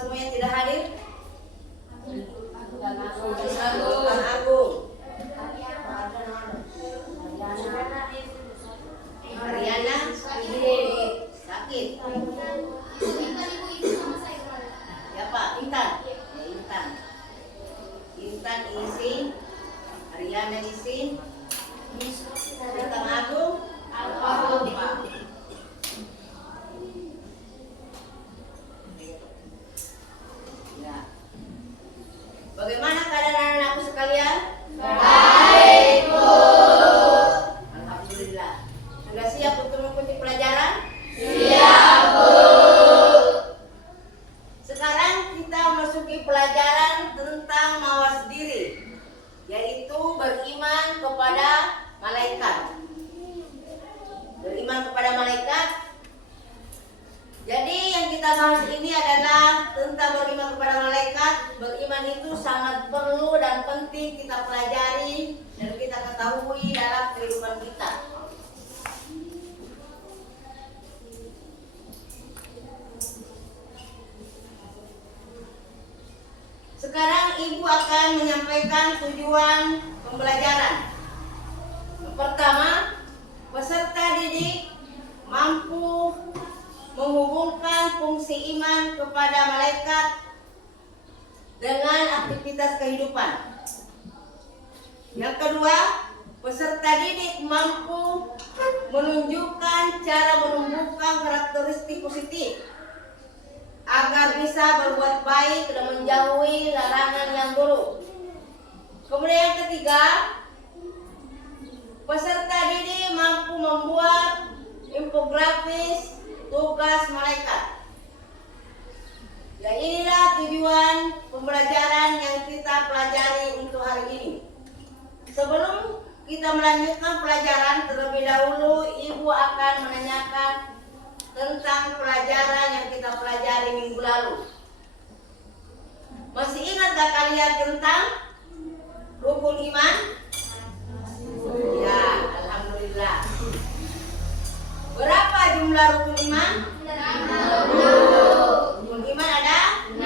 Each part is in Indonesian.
semuanya tidak hadir? Sultan Agung. Mariana sakit. Siapa? Intan. Ya, Intan. Intan izin. Mariana izin. Sultan Agung. Ya. Bagaimana keadaan anak-anakku sekalian? Baik, Bu. Alhamdulillah. Sudah siap untuk mengikuti pelajaran? Siap, Bu. Sekarang kita masuki pelajaran tentang mawas diri, yaitu beriman kepada malaikat. Beriman kepada malaikat. Jadi yang kita bahas ini adalah tentang beriman kepada malaikat. Beriman itu sangat perlu dan penting kita pelajari dan kita ketahui dalam kehidupan kita. Sekarang Ibu akan menyampaikan tujuan pembelajaran. Yang pertama, peserta didik mampu menghubungkan fungsi iman kepada malaikat dengan aktivitas kehidupan. Yang kedua, peserta didik mampu menunjukkan cara menumbuhkan karakteristik positif agar bisa berbuat baik dan menjauhi larangan yang buruk. Kemudian yang ketiga, peserta didik mampu membuat infografis tugas malaikat. Ya, inilah tujuan pembelajaran yang kita pelajari untuk hari ini. Sebelum kita melanjutkan pelajaran, terlebih dahulu Ibu akan menanyakan tentang pelajaran yang kita pelajari minggu lalu. Masih ingatkah kalian tentang rukun iman? Ya, alhamdulillah. Berapa jumlah rukun iman? 6. Rukun iman ada 6.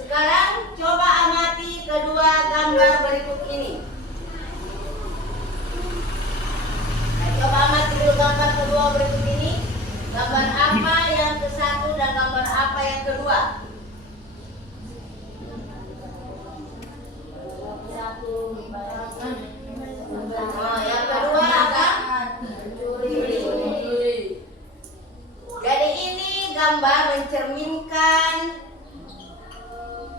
Sekarang coba amati kedua gambar berikut ini. Nah, coba amati dulu gambar kedua berikut ini. Gambar apa yang ke-1 dan gambar apa yang kedua? Oh, yang kedua apa? Mencuri. Jadi ini gambar mencerminkan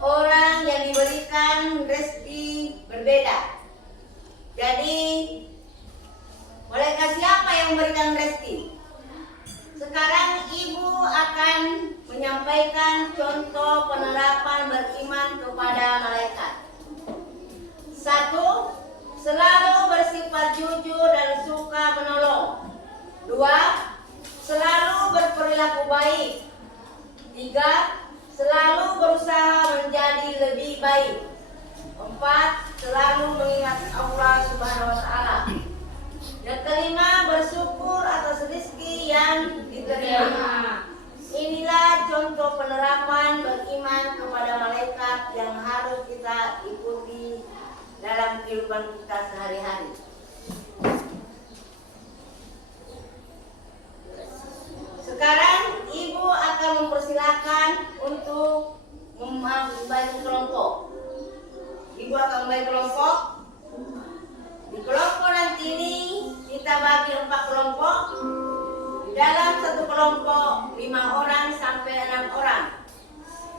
orang yang diberikan rezeki berbeda. Jadi malaikat siapa yang memberikan rezeki? Sekarang Ibu akan menyampaikan contoh penerapan beriman kepada malaikat. 1. Selalu bersifat jujur dan suka menolong. 2. Selalu berperilaku baik. 3. Selalu berusaha menjadi lebih baik. 4. Selalu mengingat Allah Subhanahu wa Ta'ala. Yang kelima, bersyukur atas rezeki yang diterima. Inilah contoh penerapan beriman kepada malaikat yang harus kita ikuti dalam kehidupan kita sehari-hari. Sekarang Ibu akan mempersilahkan untuk membagi kelompok. Ibu akan membagi kelompok. Di kelompok nanti ini kita bagi 4 kelompok. Di dalam satu kelompok 5 orang sampai 6 orang.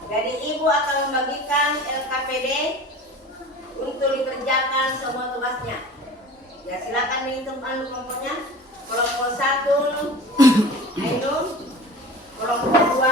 Jadi Ibu akan membagikan LKPD untuk dikerjakan semua tugasnya. Ya, silakan dihitung kelompoknya. Kelompok 1 Ainun, kelompok 2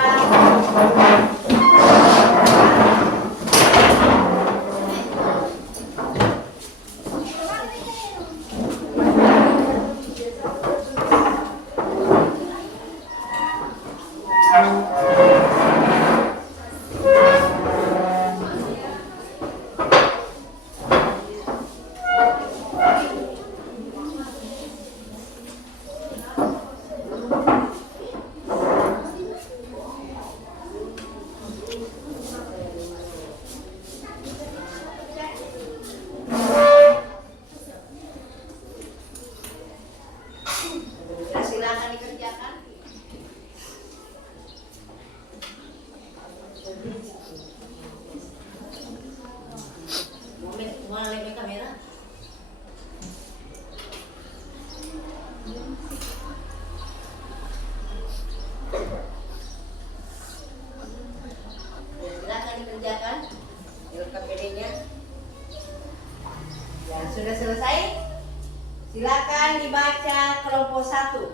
kelompok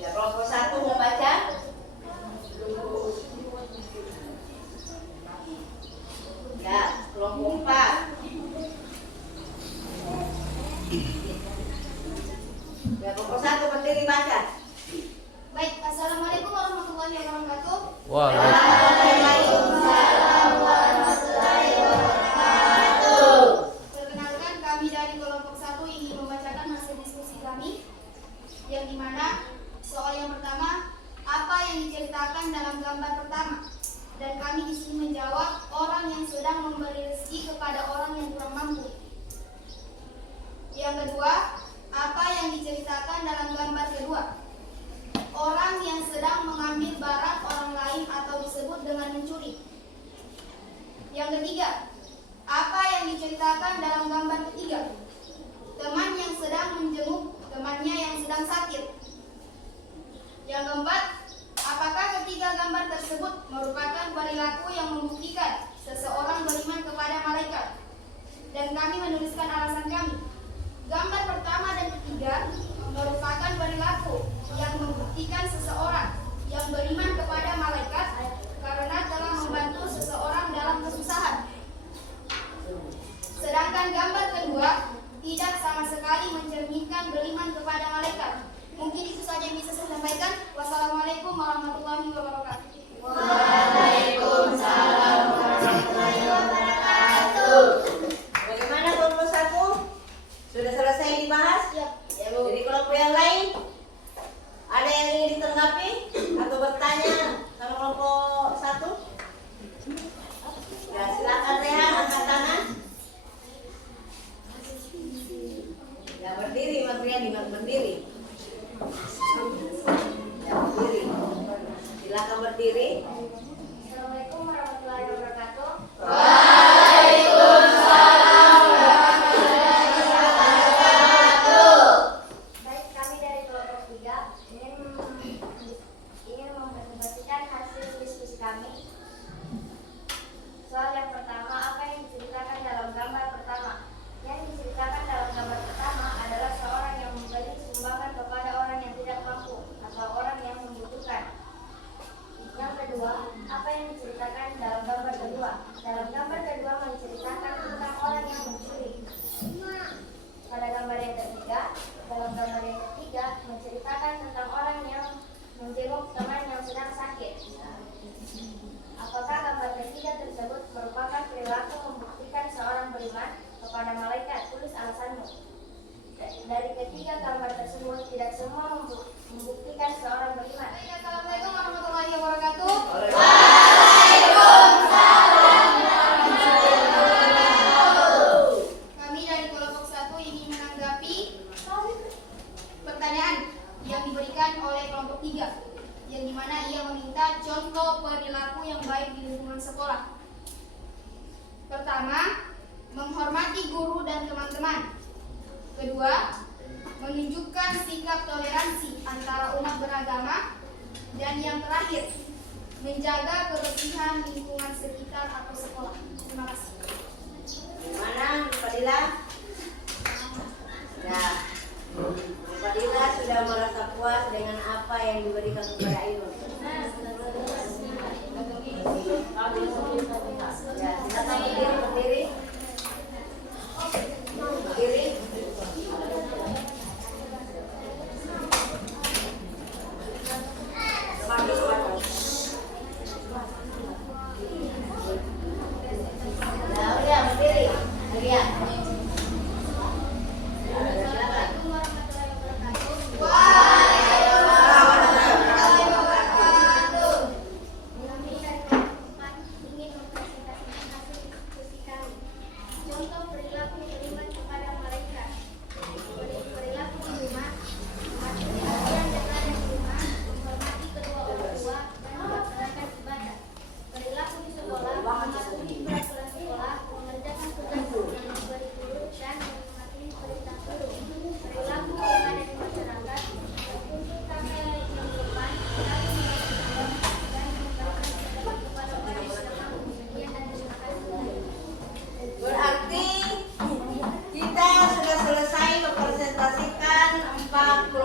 1. Ya, kelompok 1 membaca. Ya, kelompok 4. Ya, kelompok 1 berdiri baca. Baik, Assalamualaikum warahmatullahi wabarakatuh. Waalaikumsalam warahmatullahi wabarakatuh. Perkenalkan, kami dari kelompok 1 ingin membacakan hasil diskusi kami, yang dimana soal yang pertama, apa yang diceritakan dalam gambar pertama? Dan kami di sini menjawab, orang yang sedang memberi rezeki kepada orang yang kurang mampu. Yang kedua, apa yang diceritakan dalam gambar kedua? Orang yang sedang mengambil barang orang lain atau disebut dengan mencuri. Yang ketiga, apa yang diceritakan dalam gambar ketiga? Teman yang sedang menjenguk temannya yang sedang sakit. Yang keempat, apakah ketiga gambar tersebut merupakan perilaku yang membuktikan seseorang beriman kepada malaikat? Dan kami menuliskan alasan kami. Gambar pertama dan ketiga merupakan perilaku yang membuktikan seseorang yang beriman kepada malaikat karena telah membantu seseorang dalam kesusahan. Sedangkan gambar kedua tidak sama sekali mencerminkan beriman kepada malaikat. Mungkin itu saja yang bisa saya sampaikan. Wassalamualaikum warahmatullahi wabarakatuh. Waalaikumsalam warahmatullahi wabarakatuh. Bagaimana kelompok 1? Sudah selesai dibahas? Ya. Ya, Bu. Jadi kelompok yang lain ada yang ingin ditanggapi atau bertanya sama kelompok 1? Ya, silakan Rehan, angkat tangan. Ya, berdiri Mas Riyadi, Mas, berdiri. Ya, berdiri. Silakan berdiri. Assalamualaikum warahmatullahi wabarakatuh. Waalaikumsalam warahmatullahi wabarakatuh. Baik, kami dari kelompok 3 ingin mempresentasikan hasil diskusi kami. Soal yang pertama, apa yang diceritakan dalam gambar pertama? Yang diceritakan dalam gambar pertama adalah seorang yang memberi sumbangan kepada orang yang tidak mampu atau orang yang membutuhkan. Yang kedua, apa yang diceritakan dalam gambar kedua? Dalam gambar kedua menceritakan tentang orang yang mencuri. Pada gambar yang ketiga, dalam gambar yang ketiga menceritakan tentang orang yang menjenguk teman yang sedang sakit. Apakah gambar ketiga tersebut merupakan perilaku membuktikan seorang beriman kepada malaikat? Tulis alasanmu. Dari ketiga gambar tersebut tidak semua membuktikan seorang beriman. Assalamualaikum warahmatullahi wabarakatuh. Kami dari kelompok 1 ingin menanggapi pertanyaan yang diberikan oleh kelompok 3, yang dimana ia meminta contoh perilaku yang baik di lingkungan sekolah. Pertama, menghormati guru dan teman-teman. Kedua, menunjukkan sikap toleransi antara umat beragama. Dan yang terakhir, menjaga kebersihan lingkungan sekitar atau sekolah. Terima kasih. Gimana, Fadila? Ya, Fadila sudah merasa puas dengan apa yang diberikan kepada Ainul. Ya, silakan berdiri. Berdiri. Assalamualaikum warahmatullahi wabarakatuh.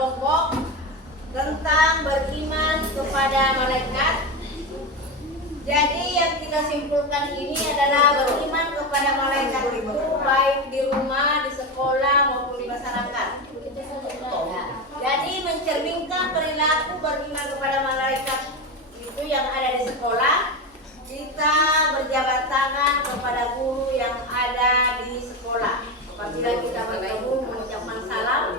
kelompok tentang beriman kepada malaikat. Jadi yang kita simpulkan ini adalah beriman kepada malaikat itu baik di rumah, di sekolah maupun di masyarakat. Jadi mencerminkan perilaku beriman kepada malaikat itu yang ada di sekolah. Kita berjabat tangan kepada guru yang ada di sekolah. Apabila kita bertemu mengucapkan salam.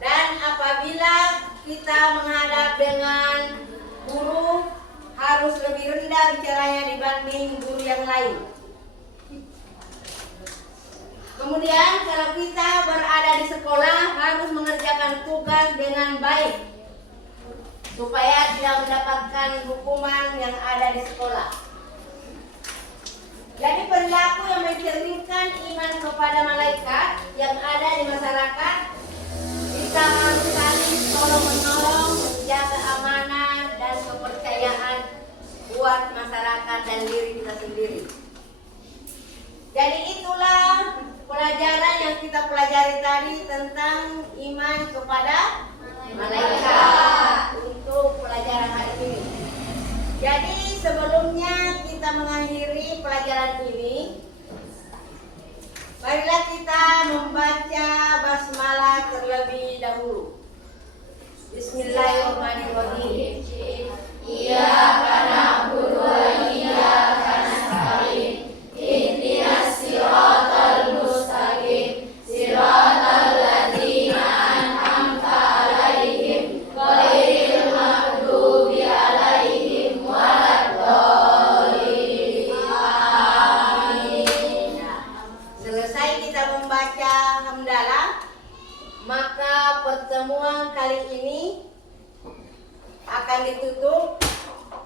Dan apabila kita menghadap dengan guru harus lebih rendah bicaranya dibanding guru yang lain. Kemudian kalau kita berada di sekolah harus mengerjakan tugas dengan baik supaya tidak mendapatkan hukuman yang ada di sekolah. Jadi perilaku yang mencerminkan iman kepada malaikat yang ada di masyarakat, kita harus saling tolong-menolong, menjaga amanah dan kepercayaan buat masyarakat dan diri kita sendiri. Jadi itulah pelajaran yang kita pelajari tadi tentang iman kepada malaikat untuk pelajaran hari ini. Jadi sebelumnya kita mengakhiri pelajaran ini, marilah kita membaca basmalah terlebih dahulu. Bismillahirrahmanirrahim. Iyyaka na'budu wa iyyaka nasta'in. Ihdinas siratal mustaqim. Siratal ladzina an'amta 'alaihim ghairil maghdubi 'alaihim waladdallin. Amin. Selesai kita membaca hamdalah, maka pertemuan kali ini akan ditutup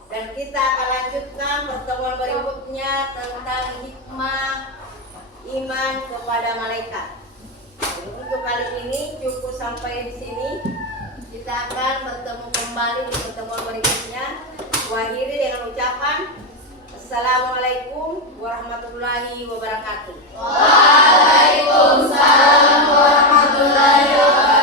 dan kita akan lanjutkan pertemuan berikutnya tentang hikmah iman kepada malaikat. Jadi untuk kali ini cukup sampai di sini. Kita akan bertemu kembali di pertemuan berikutnya. Akhiri dengan ucapan Assalamualaikum warahmatullahi wabarakatuh. Waalaikumsalam warahmatullahi wabarakatuh.